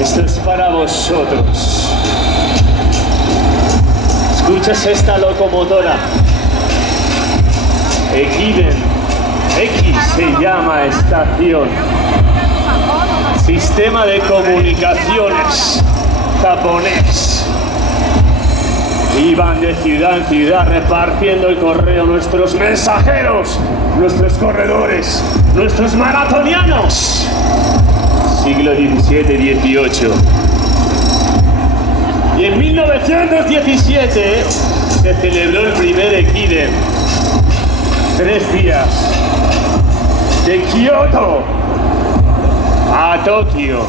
Esto es para vosotros. Escuchas esta locomotora. Ekiden X se llama estación. Sistema de comunicaciones japonés. Iban de ciudad en ciudad repartiendo el correo nuestros mensajeros, nuestros corredores, nuestros maratonianos. Siglo XVII-XVIII. Y en 1917 se celebró el primer Ekiden. 3 días. De Kioto a Tokio.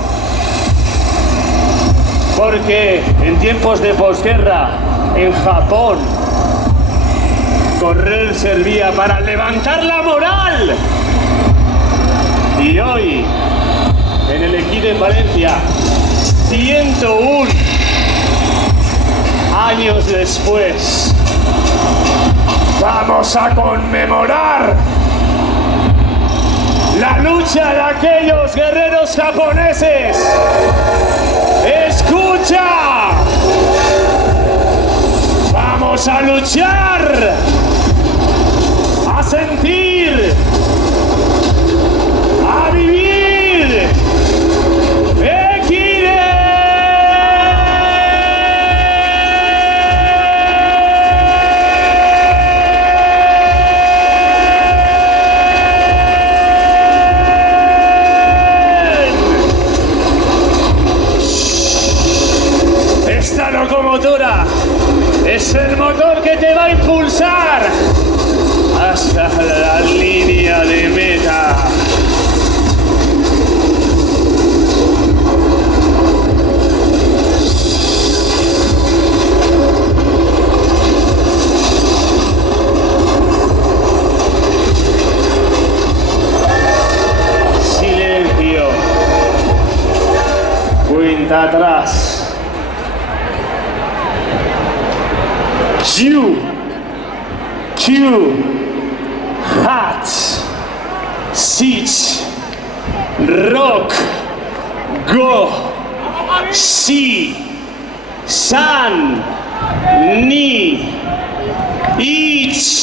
Porque en tiempos de posguerra, en Japón, correr servía para levantar la moral. Y hoy, en el Ekiden Valencia, 101 años después, vamos a conmemorar la lucha de aquellos guerreros japoneses. ¡Escucha! Vamos a luchar, a sentir, a vivir. ¡Ekiden! Esta locomotora es el motor que te va a impulsar hasta la línea de meta. Silencio. Cuenta atrás. Q, Hat, Sit, Rock, Go, Si, San, Ni, Ich.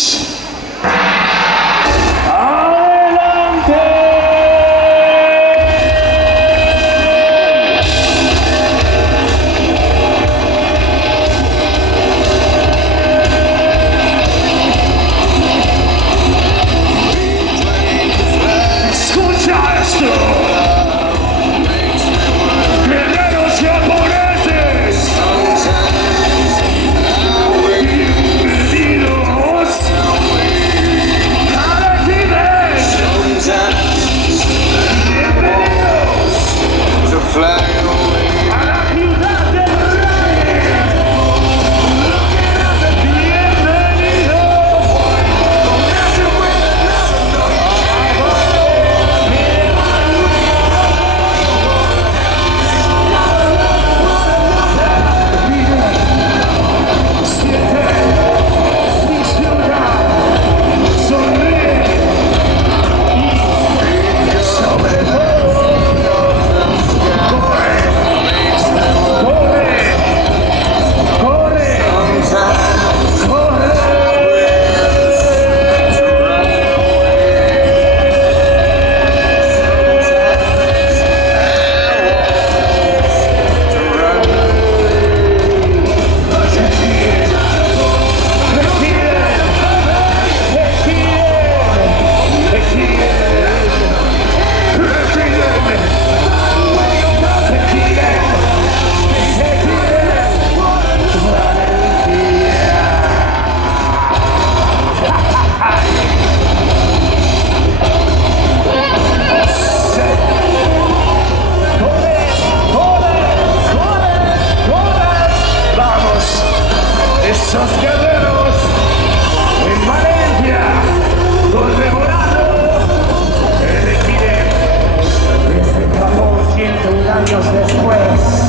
Esos guerreros en Valencia, conmemorando el Ekiden desde Japón 101 años después.